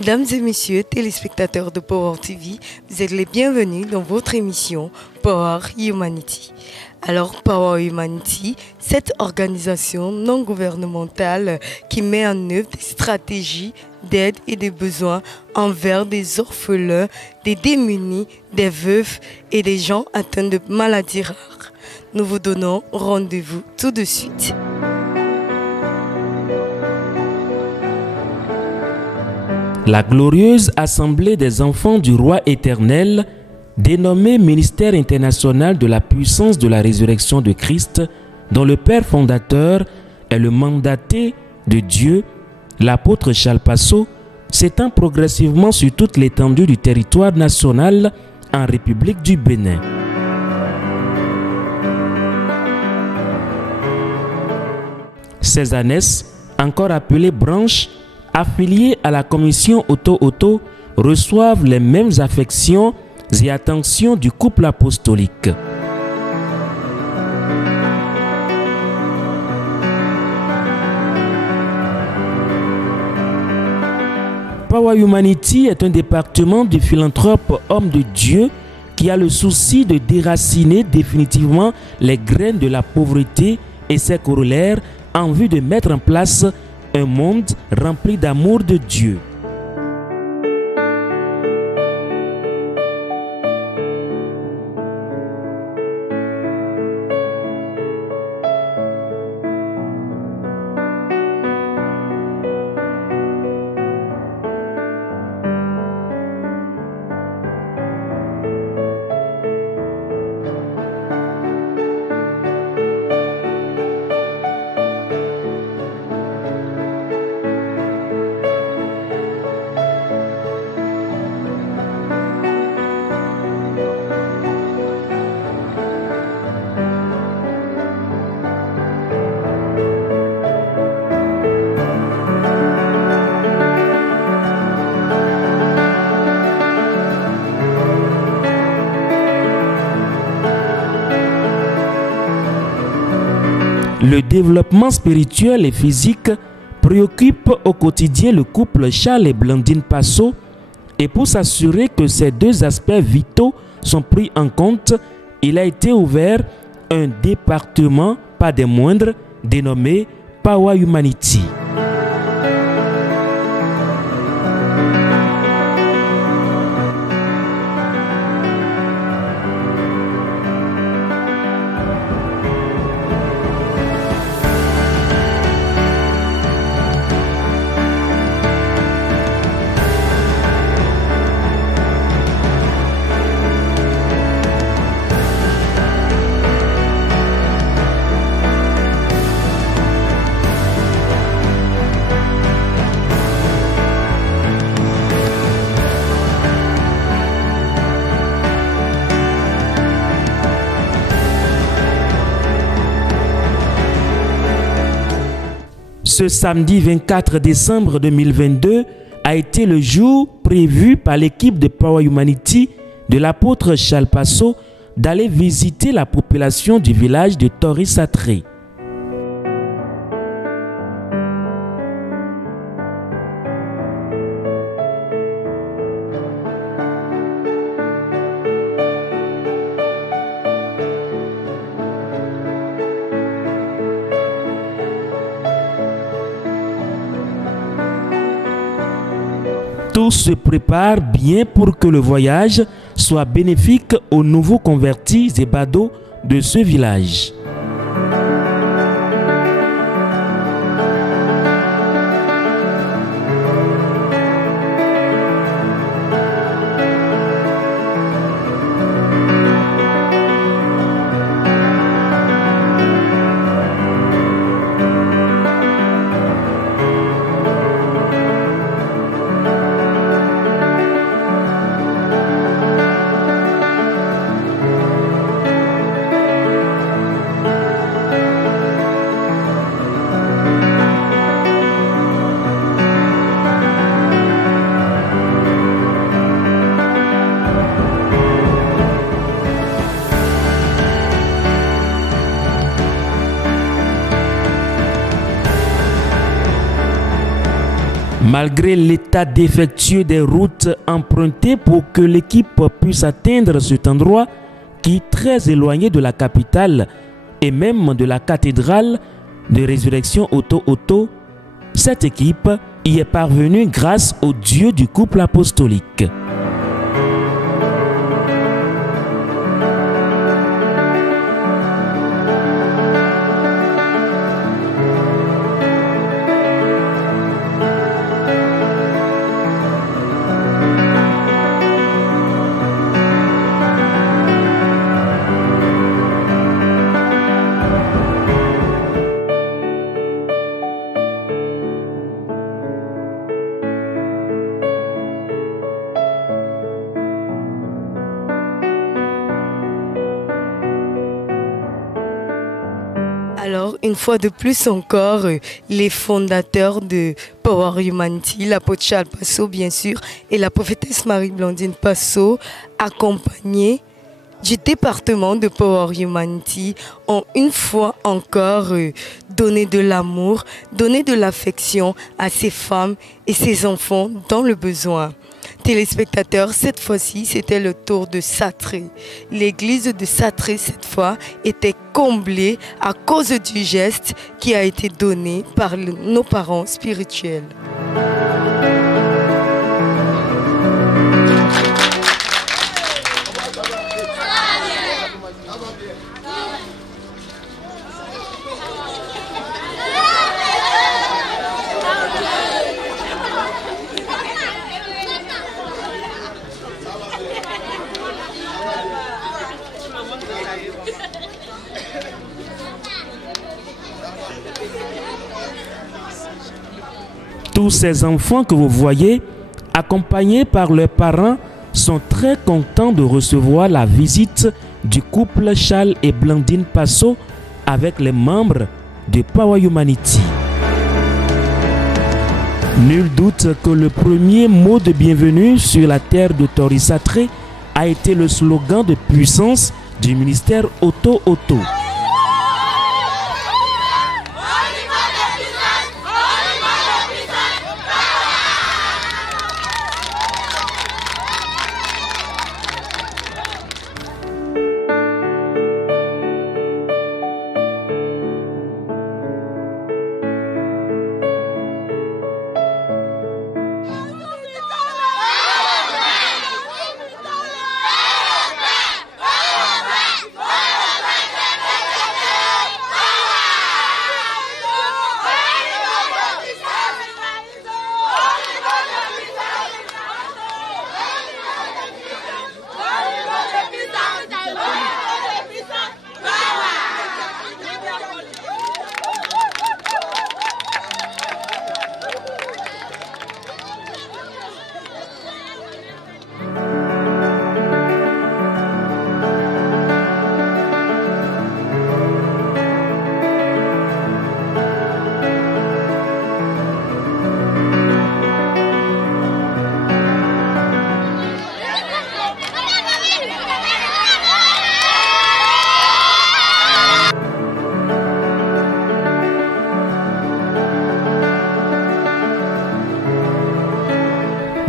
Mesdames et messieurs, téléspectateurs de Power TV, vous êtes les bienvenus dans votre émission Power Humanity. Alors Power Humanity, cette organisation non gouvernementale qui met en œuvre des stratégies d'aide et de besoins envers des orphelins, des démunis, des veufs et des gens atteints de maladies rares. Nous vous donnons rendez-vous tout de suite. La glorieuse Assemblée des enfants du Roi éternel, dénommée Ministère international de la puissance de la résurrection de Christ, dont le Père fondateur est le mandaté de Dieu, l'apôtre Charles Passeau, s'étend progressivement sur toute l'étendue du territoire national en République du Bénin. Ces ANES, encore appelées branches, affiliés à la commission Auto reçoivent les mêmes affections et attentions du couple apostolique. Power Humanity est un département du philanthrope homme de Dieu qui a le souci de déraciner définitivement les graines de la pauvreté et ses corollaires en vue de mettre en place un monde rempli d'amour de Dieu. Le développement spirituel et physique préoccupe au quotidien le couple Charles et Blandine Passeau, et pour s'assurer que ces deux aspects vitaux sont pris en compte, il a été ouvert un département, pas des moindres, dénommé Power Humanity. Ce samedi 24 décembre 2022 a été le jour prévu par l'équipe de Power Humanity de l'apôtre Charles Passeau d'aller visiter la population du village de Tori-Satré. Tout se prépare bien pour que le voyage soit bénéfique aux nouveaux convertis et badauds de ce village. Malgré l'état défectueux des routes empruntées pour que l'équipe puisse atteindre cet endroit qui est très éloigné de la capitale et même de la cathédrale de résurrection Oto-Oto, cette équipe y est parvenue grâce au Dieu du couple apostolique. Alors, une fois de plus encore, les fondateurs de Power Humanity, l'apôtre Charles Passot, bien sûr, et la prophétesse Marie-Blandine Passot, accompagnés du département de Power Humanity, ont une fois encore donné de l'amour, donné de l'affection à ces femmes et ces enfants dans le besoin. Téléspectateurs, cette fois-ci, c'était le tour de Satré. L'église de Satré, cette fois, était comblée à cause du geste qui a été donné par nos parents spirituels. Tous ces enfants que vous voyez, accompagnés par leurs parents, sont très contents de recevoir la visite du couple Charles et Blandine Passot avec les membres de Power Humanity. Nul doute que le premier mot de bienvenue sur la terre de Tori-Satré a été le slogan de puissance du ministère Oto-Oto.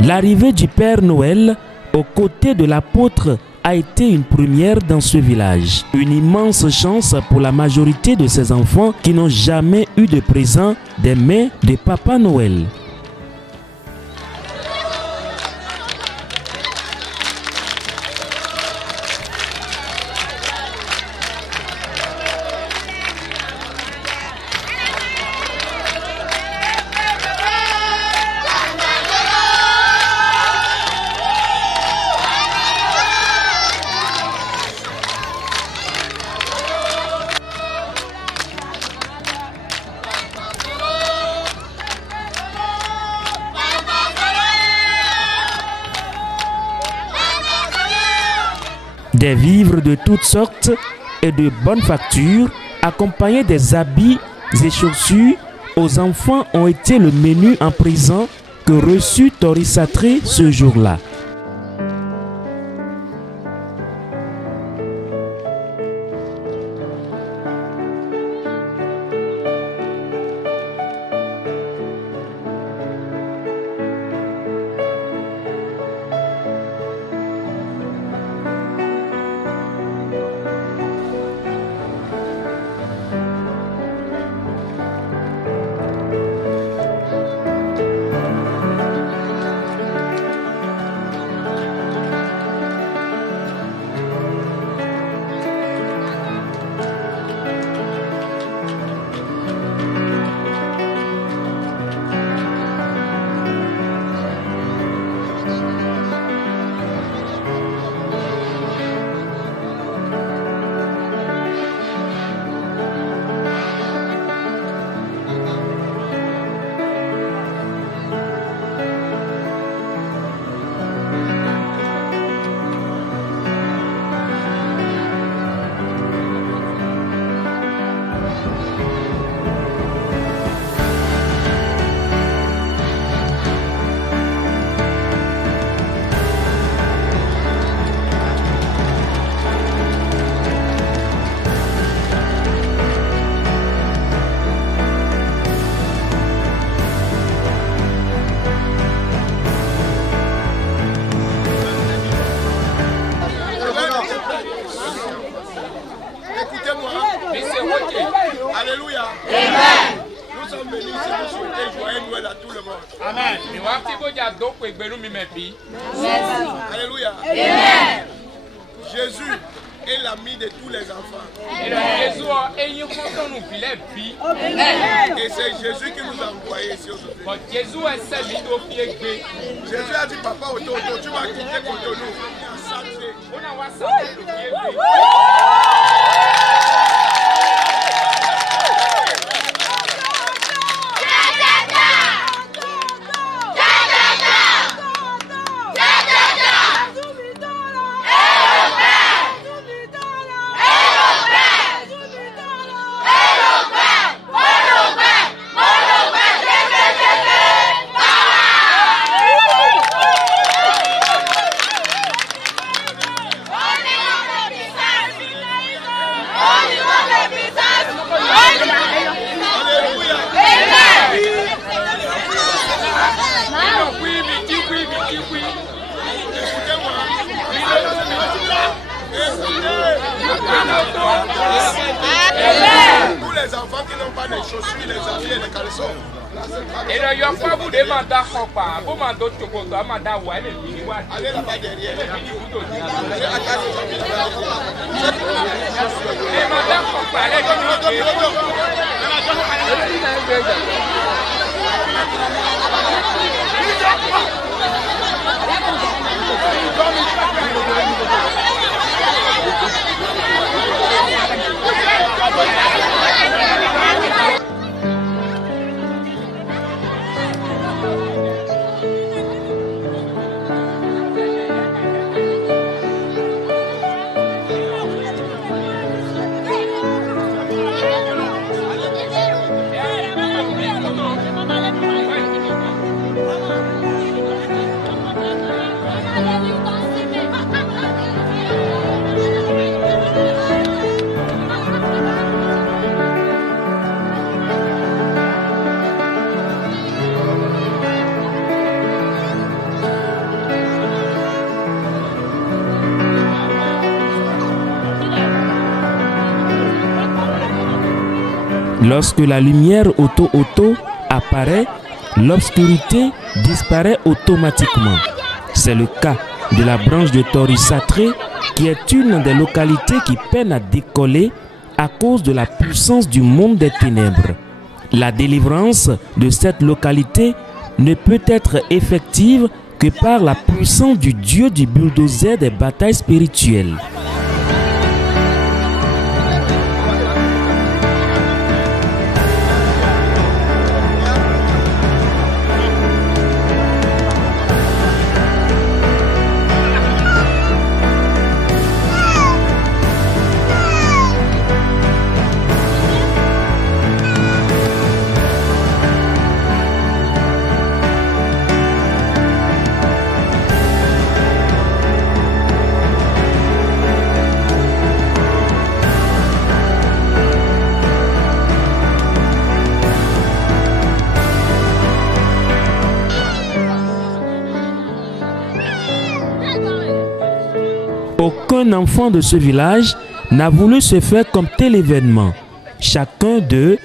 L'arrivée du Père Noël aux côtés de l'apôtre a été une première dans ce village. Une immense chance pour la majorité de ces enfants qui n'ont jamais eu de présent des mains de Papa Noël. Des vivres de toutes sortes et de bonne facture, accompagnés des habits et chaussures, aux enfants ont été le menu en présent que reçut Tori-Satré ce jour-là. Alléluia. Amen. Nous sommes venus ici pour souhaiter joyeux Noël à tout le monde. Amen. Alléluia. Amen. Jésus est l'ami de tous les enfants. Et c'est Jésus qui nous a envoyés ici aujourd'hui. Jésus a dit, papa, tu vas quitter Cotonou. Tous les enfants qui n'ont pas les chaussures, les habits et les caleçons. Et le yoppa vous demande à Hopa, vous mandez au Chocoto, à Madame Wall et Miniwa. Allez là-bas derrière. Et Madame Hopa, allez Lorsque la lumière auto apparaît, l'obscurité disparaît automatiquement. C'est le cas de la branche de Tori-Satré, qui est une des localités qui peine à décoller à cause de la puissance du monde des ténèbres. La délivrance de cette localité ne peut être effective que par la puissance du Dieu du bulldozer des batailles spirituelles. Aucun enfant de ce village n'a voulu se faire comme tel événement. Chacun d'eux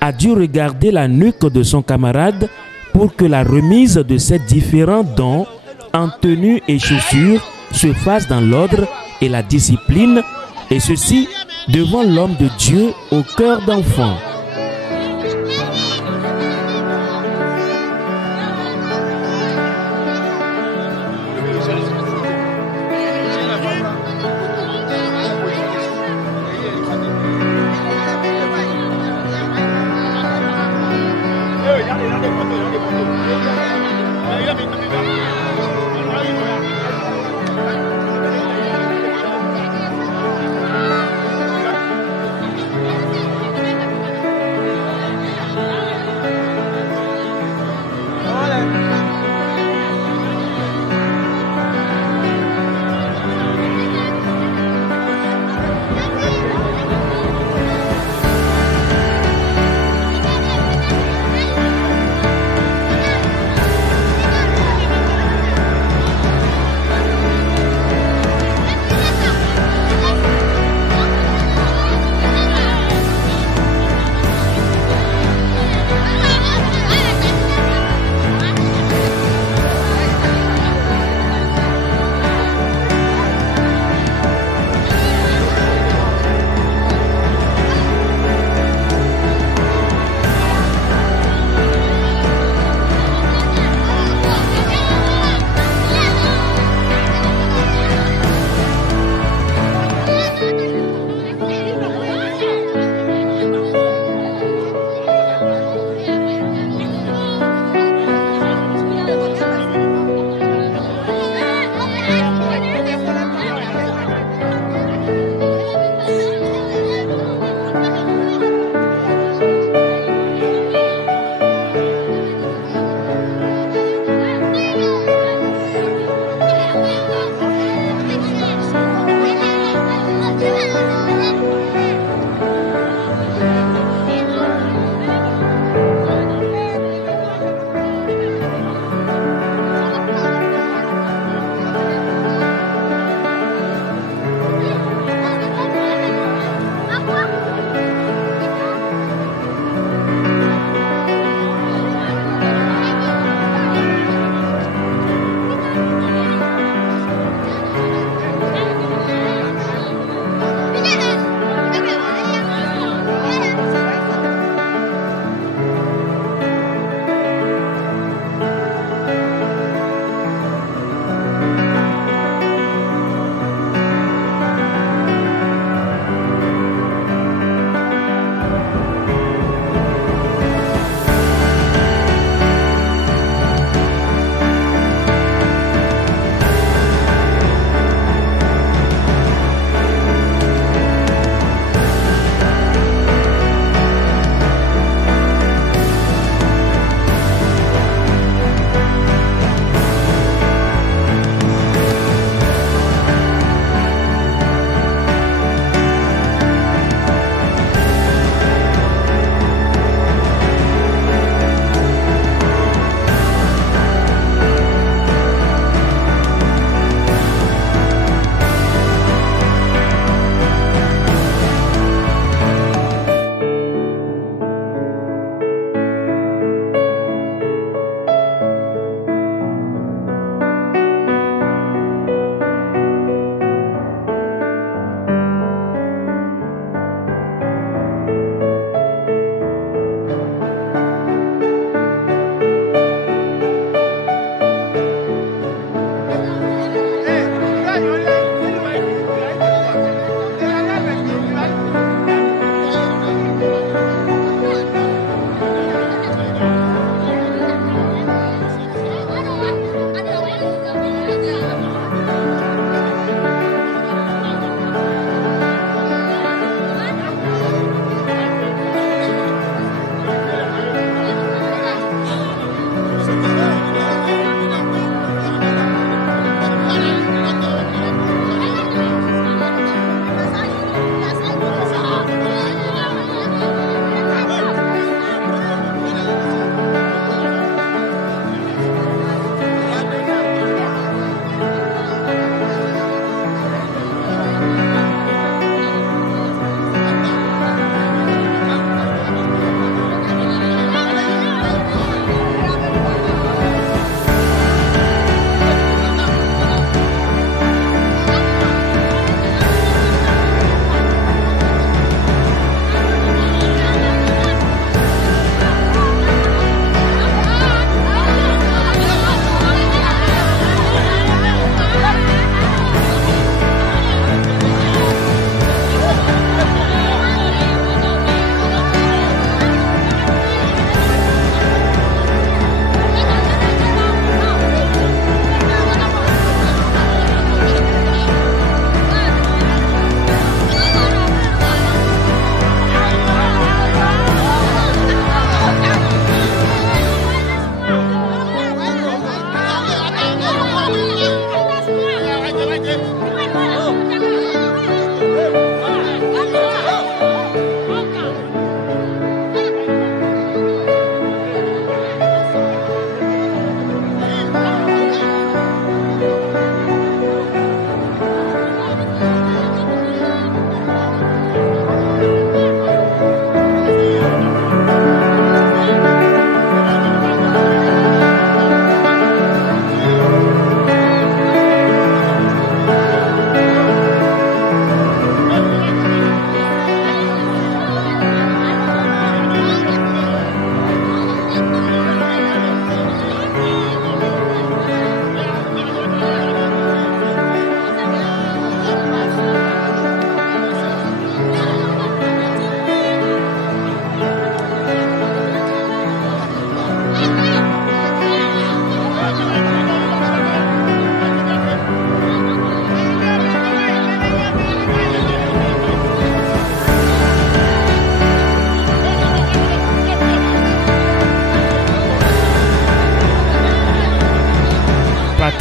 a dû regarder la nuque de son camarade pour que la remise de ces différents dons en tenue et chaussures se fasse dans l'ordre et la discipline, et ceci devant l'homme de Dieu au cœur d'enfant.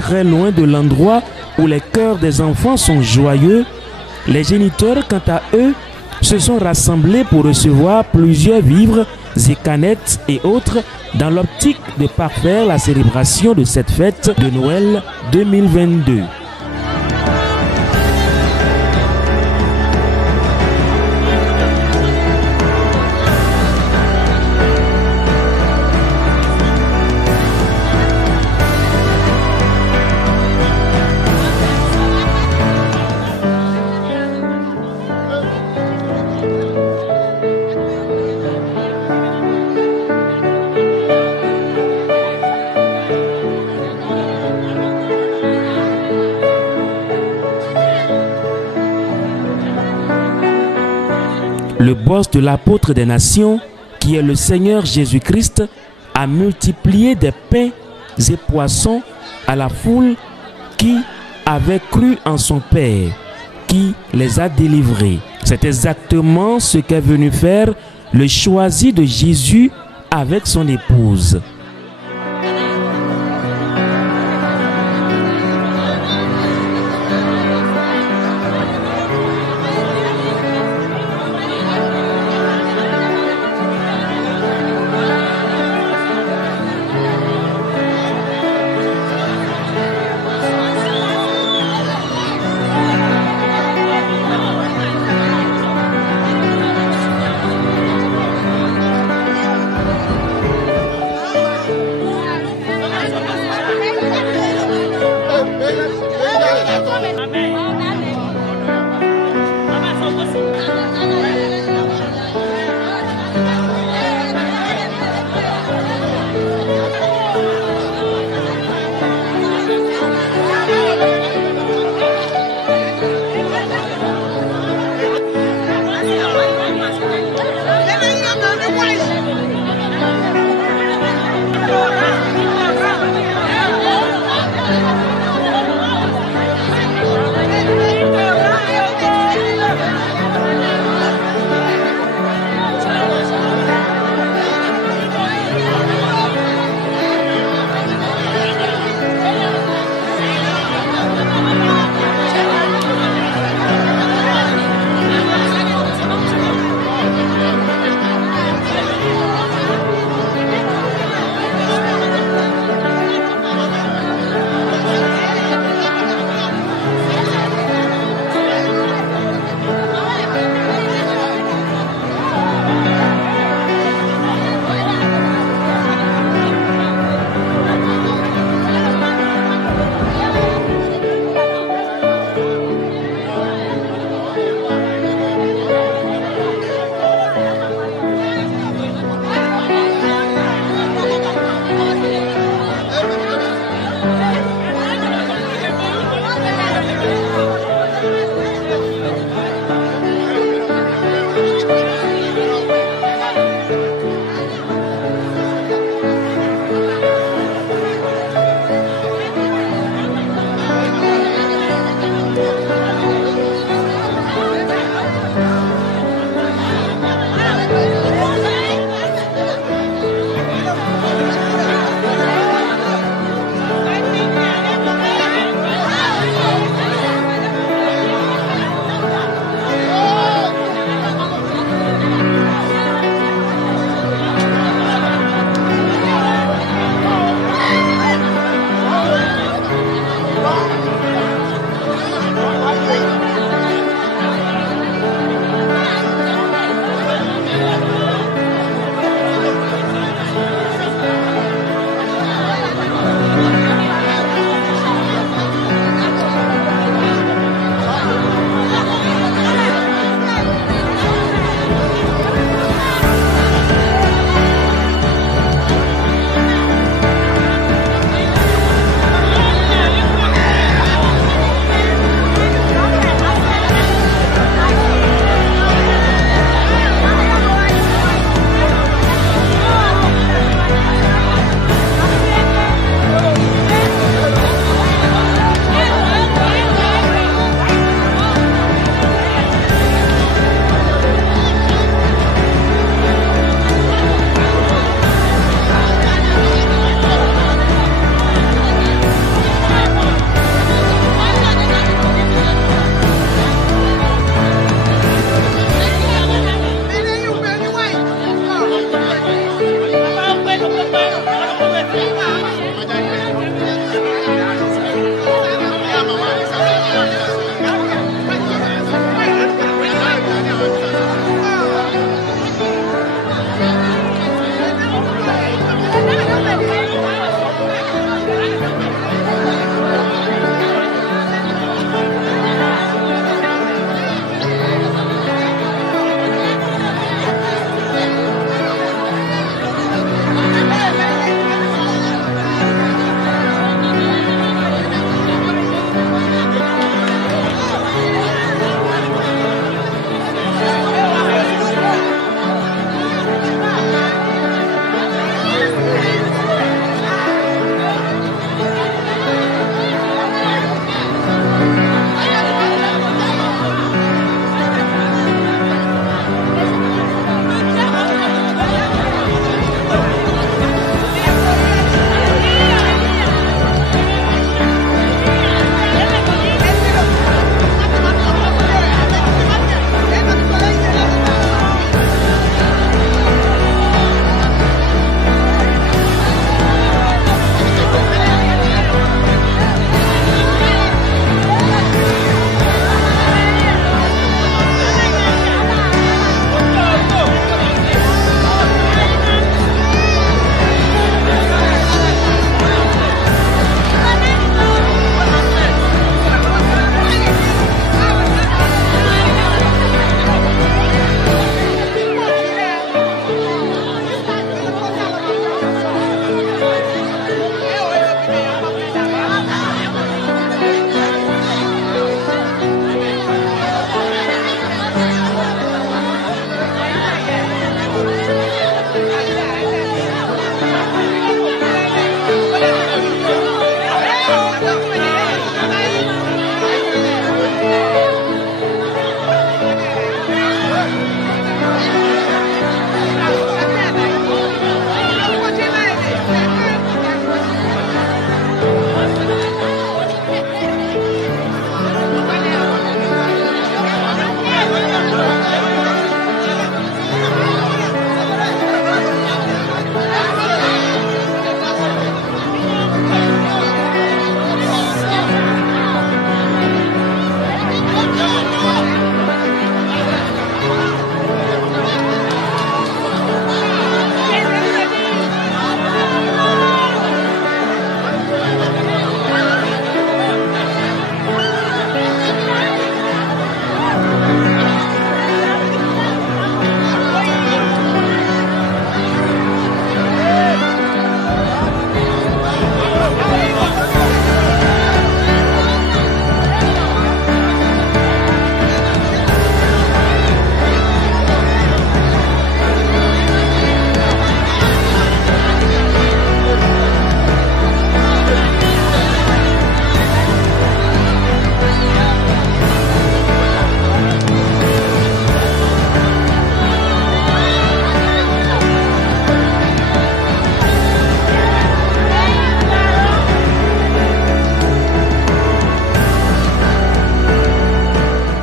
très loin de l'endroit où les cœurs des enfants sont joyeux, les géniteurs, quant à eux, se sont rassemblés pour recevoir plusieurs vivres et canettes et autres dans l'optique de parfaire la célébration de cette fête de Noël 2022. Le boss de l'apôtre des nations, qui est le Seigneur Jésus-Christ, a multiplié des pains et poissons à la foule qui avait cru en son Père, qui les a délivrés. C'est exactement ce qu'est venu faire le choisi de Jésus avec son épouse.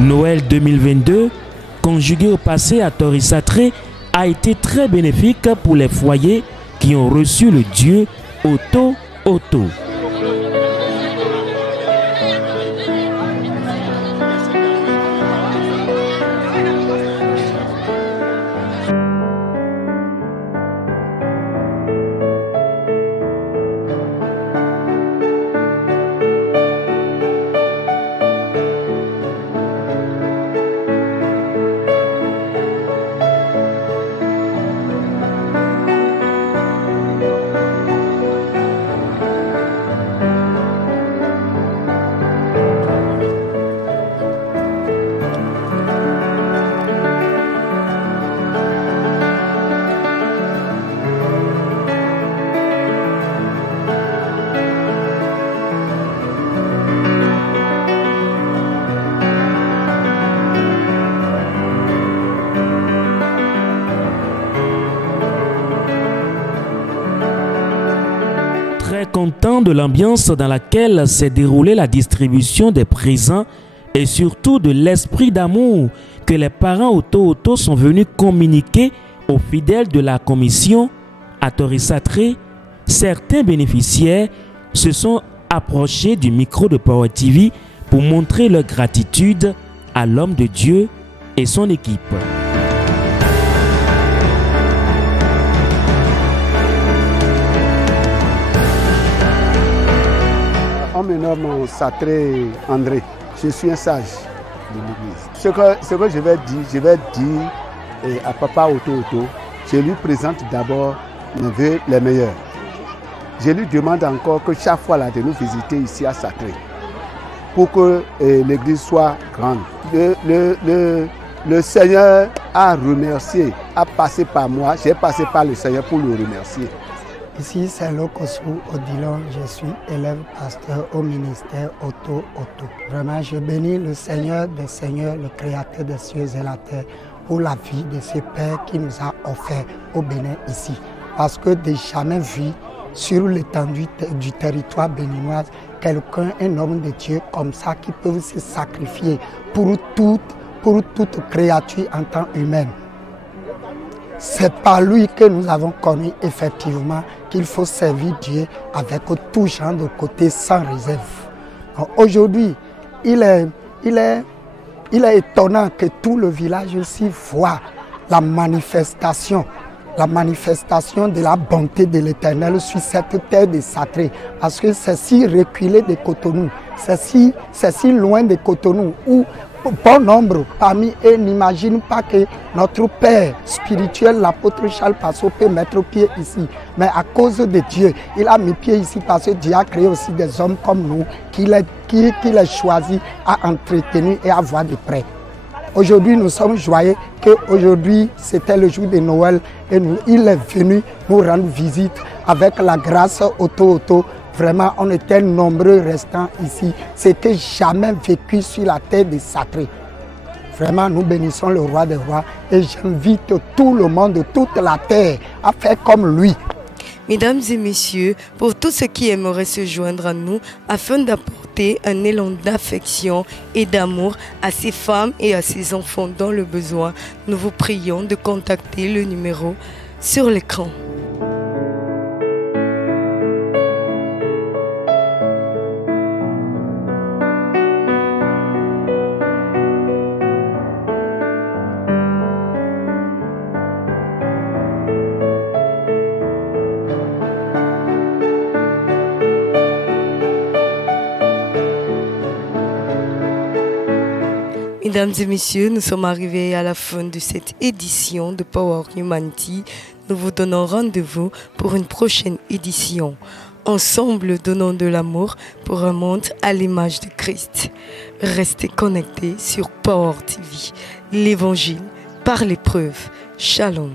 Noël 2022, conjugué au passé à Tori-Satré, a été très bénéfique pour les foyers qui ont reçu le Dieu Oto Oto. Très content de l'ambiance dans laquelle s'est déroulée la distribution des présents et surtout de l'esprit d'amour que les parents Oto Oto sont venus communiquer aux fidèles de la commission à Tori-Satré, certains bénéficiaires se sont approchés du micro de Power TV pour montrer leur gratitude à l'homme de Dieu et son équipe. On me nomme Satré André. Je suis un sage de l'église. Ce que je vais dire à papa Oto Oto, je lui présente d'abord mes vœux les meilleurs. Je lui demande encore que chaque fois là, de nous visiter ici à Satré pour que l'église soit grande. Le Seigneur a remercié, a passé par moi, j'ai passé par le Seigneur pour le remercier. Ici, c'est Lokosou Odilon, je suis élève pasteur au ministère Oto Oto. Vraiment, je bénis le Seigneur des Seigneurs, le Créateur des cieux et la terre, pour la vie de ce Père qui nous a offert au Bénin ici. Parce que de jamais vu sur l'étendue du territoire béninois quelqu'un, un homme de Dieu comme ça qui peut se sacrifier pour toute créature en tant humaine. C'est par lui que nous avons connu effectivement qu'il faut servir Dieu avec tout genre de côté sans réserve. Aujourd'hui, il est étonnant que tout le village aussi voit la manifestation de la bonté de l'Éternel sur cette terre de Satré. Parce que c'est si reculé de Cotonou, c'est si loin de Cotonou où bon nombre parmi eux n'imaginent pas que notre Père spirituel, l'apôtre Charles Passot, peut mettre pied ici. Mais à cause de Dieu, il a mis pied ici parce que Dieu a créé aussi des hommes comme nous qu'il a choisi à entretenir et à voir de près. Aujourd'hui, nous sommes joyeux qu'aujourd'hui, c'était le jour de Noël et il est venu nous rendre visite avec la grâce Oto Oto. Vraiment, on était nombreux restants ici. C'était jamais vécu sur la terre de Satré. Vraiment, nous bénissons le roi des rois et j'invite tout le monde, toute la terre à faire comme lui. Mesdames et messieurs, pour tous ceux qui aimeraient se joindre à nous afin d'apporter un élan d'affection et d'amour à ces femmes et à ces enfants dans le besoin, nous vous prions de contacter le numéro sur l'écran. Mesdames et messieurs, nous sommes arrivés à la fin de cette édition de Power Humanity. Nous vous donnons rendez-vous pour une prochaine édition. Ensemble, donnons de l'amour pour un monde à l'image de Christ. Restez connectés sur Power TV. L'évangile par l'épreuve. Shalom.